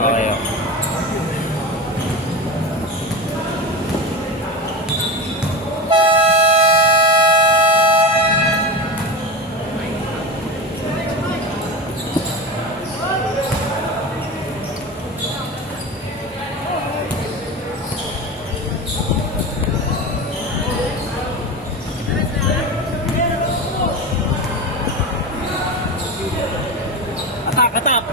Okay. Atak, atak!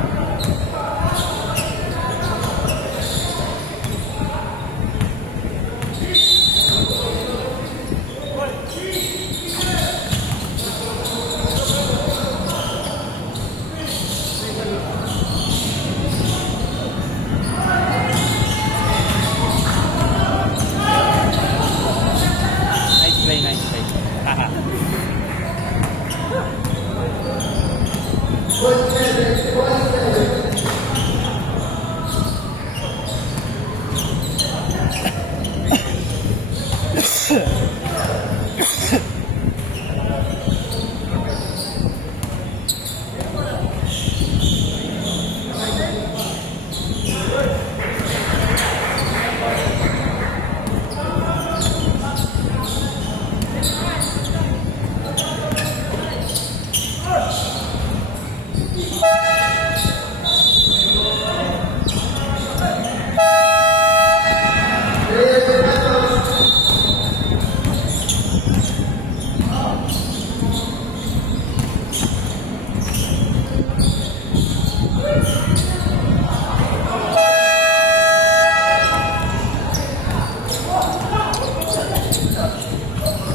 Nice play, nice play. Haha.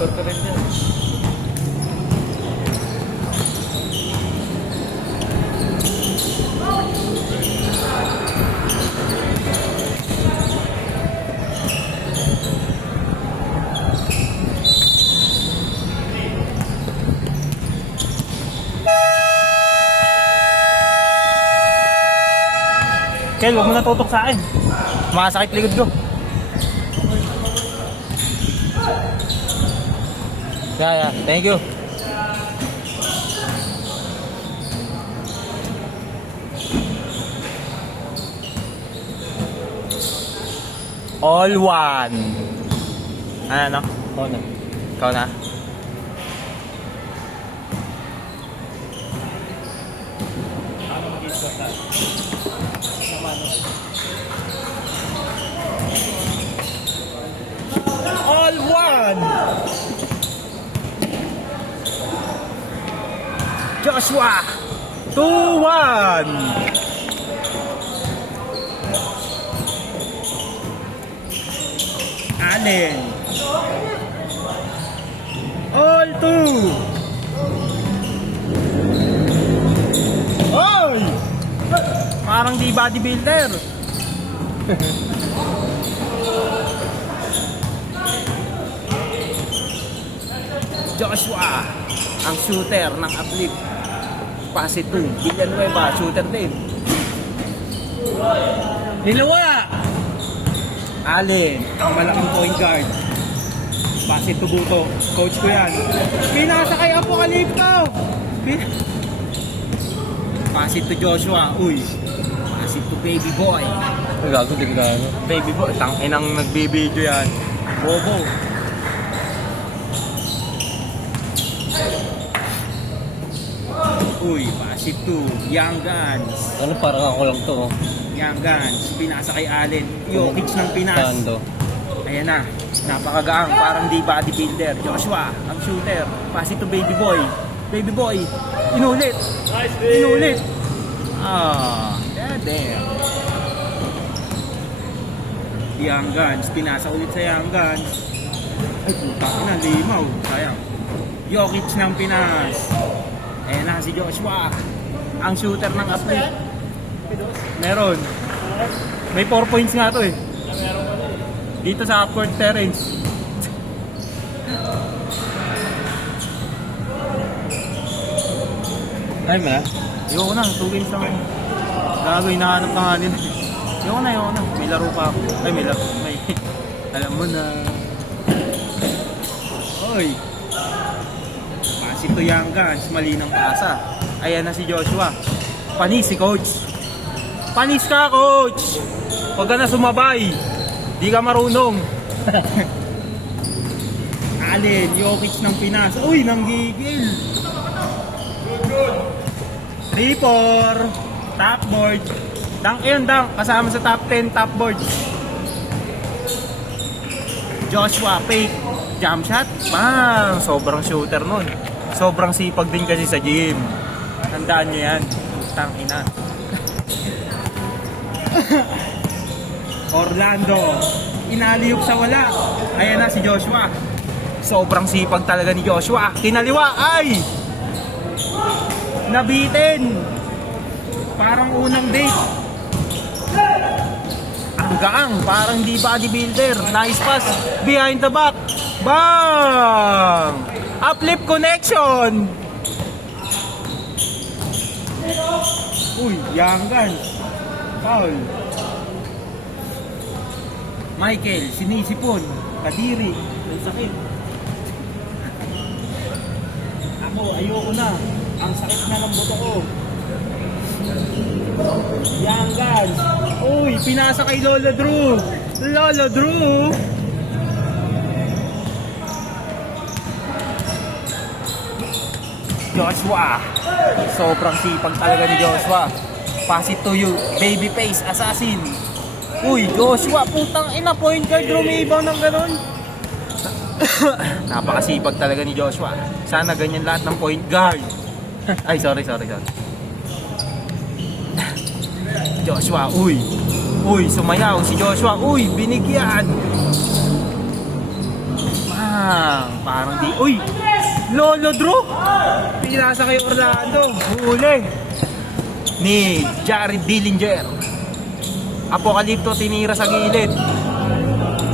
Score ka rin dyan. Kel, huwag mo na tutok sa akin. Makasakit likod ko. Yeah, thank you. All one. Ano? Ikaw na. Ikaw na? All one. Joshua 2-1. Allen all 2. Oy! Parang di bodybuilder. Joshua, ang shooter ng Uplift. Pase 2. Villanueva, shooter din. Nilawa! Allen, ang malaking point guard. Pase 2 Buto. Coach ko yan. Pinasa kay Apocalypto! Pase 2 Joshua. Uy. Pase 2 Baby Boy. Ay, gago, di ko na ano. Baby Boy. Tanginang nagbibideo yan. Bobo. Uy, pase 2. Young Guns. Ano, parang ako lang to. Young Guns. Pinasa kay Allen. Jokic ng Pinas. Tando. Ayan na. Napakagaang. Parang di bodybuilder. Joshua, ang shooter. Pase 2 Baby Boy. Baby Boy. Inulit. Inulit. Ah, damn. Young Guns. Pinasa ulit sa Young Guns. Ay, puta na. Limaw. Sayang. Jokic ng Pinas. Ayan na si Joshua. Ang shooter ng Uplift. Meron. May 4 points nga to eh. Dito sa upward terrace. Ay, ma. Ayoko na, 2 games lang. Gago, hinahanap na nga nila. Ayoko na. May laro pa ako. Ay, may laro. May... Alam mo na. Oy. Pasi to Young Guns. Mali ng pasa. Ayan na si Joshua. Panis si coach. Panis ka, coach! Huwag ka na sumabay. Di ka marunong. Allen, Jokic ng Pinas. Uy, nanggigil. 3-4. Top board. Dunk yun, dunk. Kasama sa top 10 top board. Joshua, fake. Jump shot. Bang! Sobrang shooter nun. Sobrang sipag din kasi sa gym. Tandaan nyo yan. Putang ina. Orlando. Inaliyok sa wala. Ayan na si Joshua. Sobrang sipag talaga ni Joshua. Kinaliwa. Ay! Nabitin. Parang unang date. Ang gaang. Parang di bodybuilder. Nice pass. Behind the back. Bang! Uplift connection. Uy, young guns. Foul. Michael, sinisipon. Kadiri. Ang sakit. Ako, ayoko na. Ang sakit na ng buto ko. Young guns. Uy, pinasa kay Lolo Drew. Lolo Drew. Joshua. Sobrang sipag talaga ni Joshua. Pass it to you, babyface assassin. Uy, Joshua, putang ina, point guard, rumibaw ng ganun. Napakasipag talaga ni Joshua. Sana ganyan lahat ng point guard. Ay, sorry. Joshua, uy. Uy, sumayaw si Joshua. Uy, binigyan. Parang di. Uy, Lolo Drew. Pinasa kay Orlando. Huli ni Jared Dillinger. Apokalipto tinira sa gilid.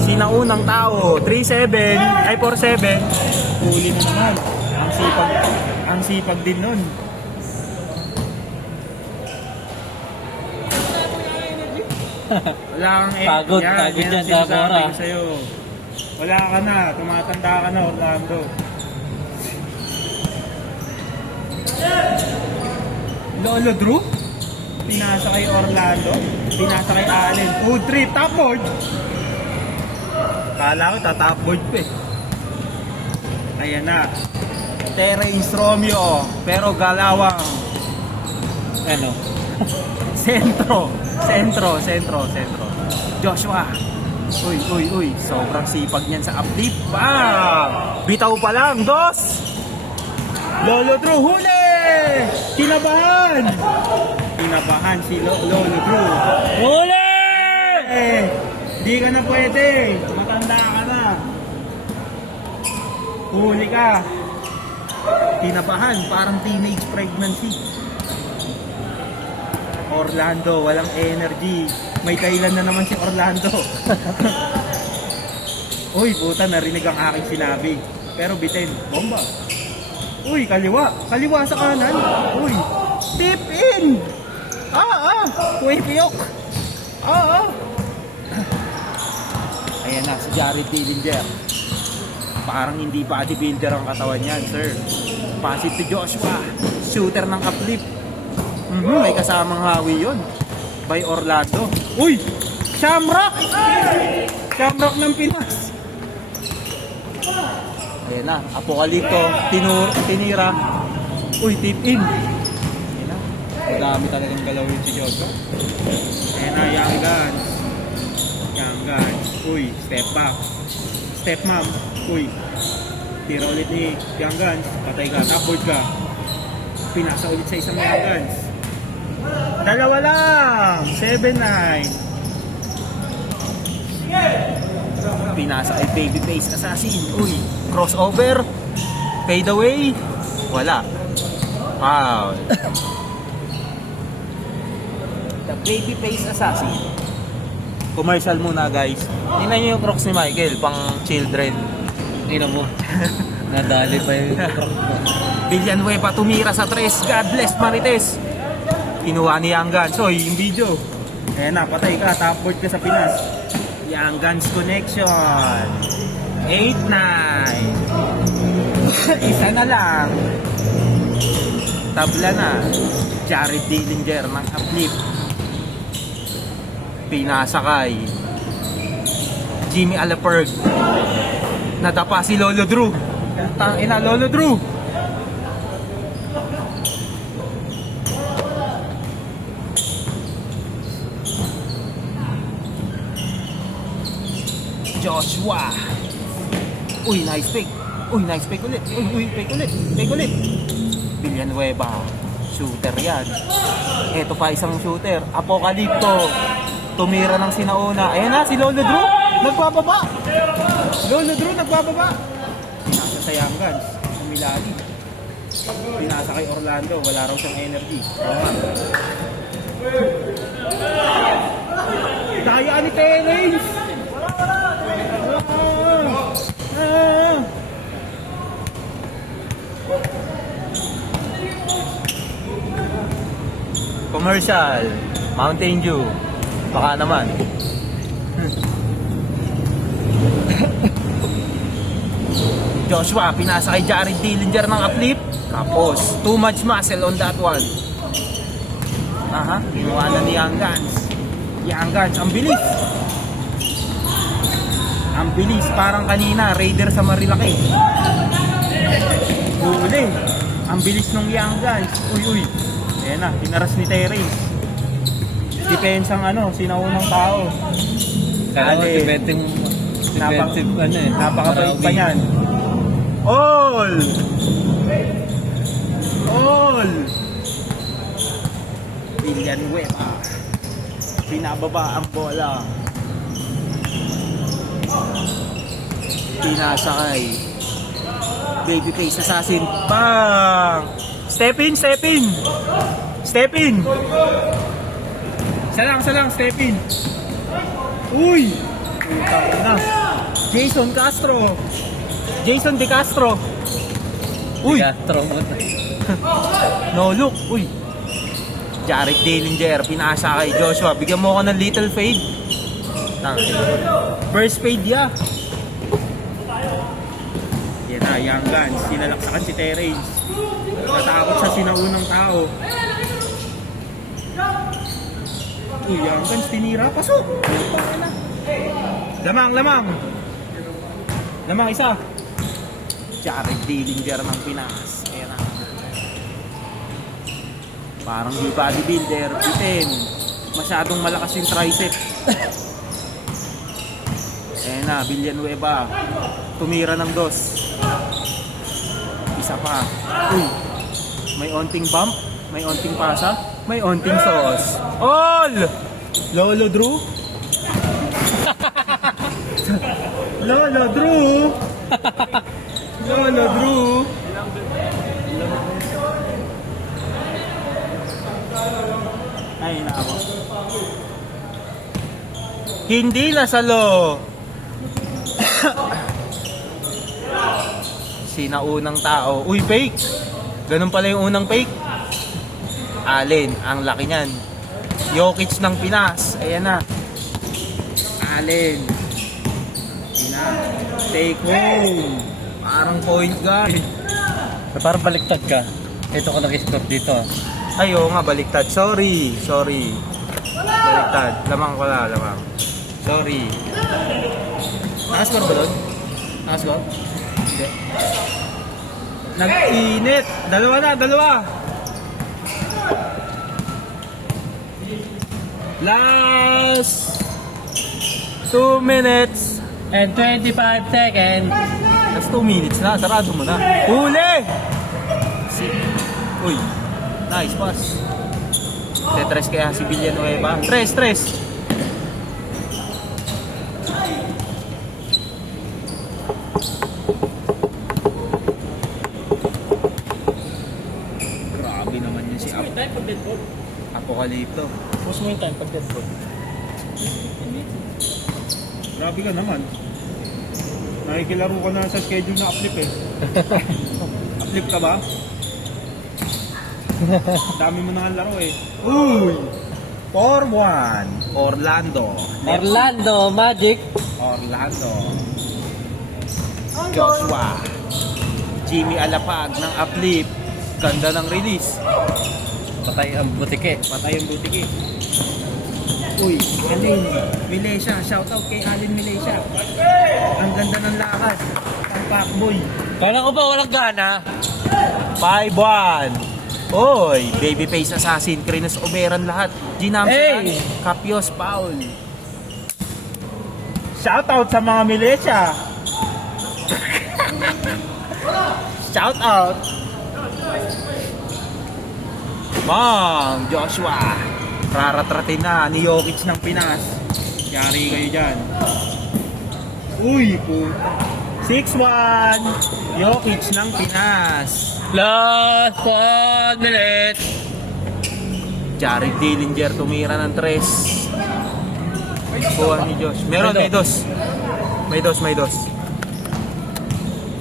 Sinaunang tao, 3-7, ay 4-7. Huli na naman. Ang sipag din nun. Wala kang Pagod yan sa Bora. Wala ka na, tumatanda ka na, Orlando. Lolo Drew? Pinasa kay Orlando? Pinasa kay Allen? 2-3, top board! Kala ko tatop board pa eh. Ayan na. Terence Romeo, pero galawang. Ano? Sentro. Joshua. Uy. Sobrang sipag niyan sa uplift. Bang! Bitaw pa lang. 2. Lolo Drew, huli! Kinabahan si Lolo Drew. Huli! Di ka na pwede. Matanda ka na. Huli ka. Kinabahan. Parang teenage pregnancy. Orlando, walang energy. May kailan na naman si Orlando. Uy, puta, narinig ang aking sinabi. Pero bitin, bomba. Uy, kaliwa sa kanan. Uy, tip in. Uy, piyok. Ayan na, si Jared Dillinger. Parang hindi bodybuilder ang katawan niyan, sir. Pass it to Joshua. Shooter ng uplift. May kasamang hawi yun. By Orlando. Uy! Shamrock! Shamrock ng Pinas. Ayan na, Apokalipto. Tinira. Uy, tip in. Ayan na. Madami talagang galawin si Joshua. Ayan na, young guns. Uy, step back. Step mom. Uy. Tira ulit ni young guns. Patay ka, tapboard ka. Pinasa ulit sa isang young guns. Dalawa lang. 7-9. Pinasa kay babyface assassin. Uy, crossover. Fade away. Wala. Wow. The babyface assassin. Commercial muna, guys. Tingnan nyo yung crocs ni Michael, pang children. Tingnan mo. Nadali pa yung truck ko. Villanueva tumira sa 3. God bless Marites. Kinuha ni Young Guns. So, yung video. Ayan na, patay ka. Top board ka sa Pinas. Young Guns connection. 8-9. Isa na lang. Tabla na. Jared Dillinger ng uplift. pinasakay Jimmy Alaperg. Nadapa si Lolo Drew. Tangina, Lolo Drew. Joshua. Uy, nice pick. Uy, nice pick ulit. Uy, pick ulit. Pick ulit. Villanueva. Shooter yan. Ito pa isang shooter. Apocalypto. Tumira ng sinauna. Ayan na, si Lolo Drew. Nagbababa. Lolo Drew, nagbababa. Pinasa sa Young Guns. Umilali. Pinasa kay Orlando. Wala raw siyang energy. Daya ni Terence. Commercial, Mountain Dew. Baka naman. Joshua, pinasa kay Jared Dillinger ng uplift. Tapos, too much muscle on that one. Aha, kinuha na ni Young Guns. Young Guns, ang bilis. Ang bilis, parang kanina, Raider sa Marilaki. Huli. Ang bilis ng Young Guns. Uy. Ayan na, pinaras ni Terence. Depensang sinaunang tao. Kaya defensive Napakabait pa niyan. All! Villanueva. Pinababa ang bola. Pinasakay. Babyface assassin. Bang! Step in! Salang, step in. Uy! Putang ina. Jason De Castro. Uy! Castro mo na. No look. Uy! Jared Dillinger, pinasa kay Joshua. Bigyan mo ako ng little fade. First fade ya. Yan na, Young Guns. Sinalaksakan si Terence. Natakot sa sinaunang tao. Uy, Young Guns, tinira. Pasok! Lamang isa. Jared Dillinger ng Pinas. Ayan na. Parang di bodybuilder. Bitin. Masyadong malakas yung tricep. Ayan na, Villanueva. Tumira ng dos. Isa pa. Uy. May onting bump. May onting pasa. May onting sauce. All! Lolo Drew. Lolo Drew. Ay, nako. Hindi nasalo. Sinaunang tao. Uy, fake. Ganun pala yung unang fake. Allen, ang laki niyan. Jokic ng Pinas. Ayan na. Allen. Take home. Parang point guard. Parang baliktad ka. Ito ko nag-score dito. Ay, oo nga, baliktad. Sorry. Baliktad. Lamang ko na, lamang. Sorry. Nakascore ba doon? Nakascore? Hindi. Nag-init. Dalawa. Last 2 minutes And 25 seconds. Last 2 minutes na. Sarado mo na. Huli! Uy. Nice pass. Tetres kaya si Villanueva. Tres. Grabe naman yun si Apocalypto. Post mo yung time pag dead ball. Grabe ka naman. Nakikilaro ka na sa schedule na uplift eh. Uplift ka ba? Dami mo na nga laro eh. Uy! 4-1. Orlando. Magic. Orlando. Joshua. Jimmy Alapag ng uplift. Ganda ng release. Patay ang butike. Patay ang butiki. Uy, Alin, Milesia. Shoutout kay Alin Milesia. Ang ganda ng lakad. Ang pakboy. Kala ko ba walang gana? 5-1. Oy, Babyface Assassin, Krinos Oberan lahat. Ginamsikan, Hey! Capios, Paul. Shoutout sa mga Milesia. Shoutout. Mang Joshua. Raratratin na ni Jokic ng Pinas. Yari kayo dyan. Uy, puta. 6-1. Jokic ng Pinas. Last 1 minute. Jared Dillinger tumira ng 3. Kuha ni Josh. Meron, may dos. May dos, may dos.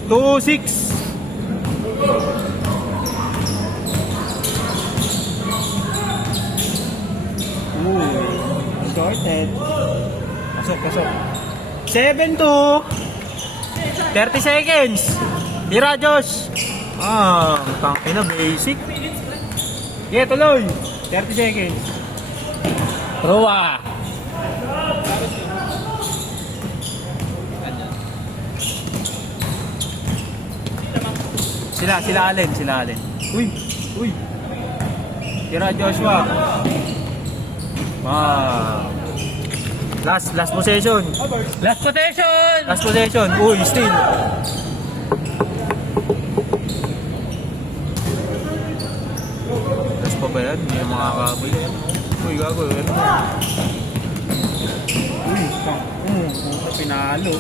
2-6. Shorted. Pasok, pasok. 7-2. 30 seconds. Tira, Josh. Tangina, basic. Yeah, tuloy. 30 seconds. Rua. Sila Allen. Uy. Tira, Joshua. Last possession. Last possession. Last possession. Uy, still. Last pa ba yan? Hindi na makakaboy. Uy, gago. Ano? Uy, puta, pinalo.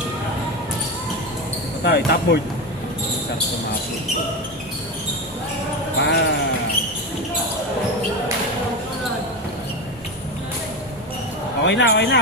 Patay, top board. Sarap tumapos. Okay na.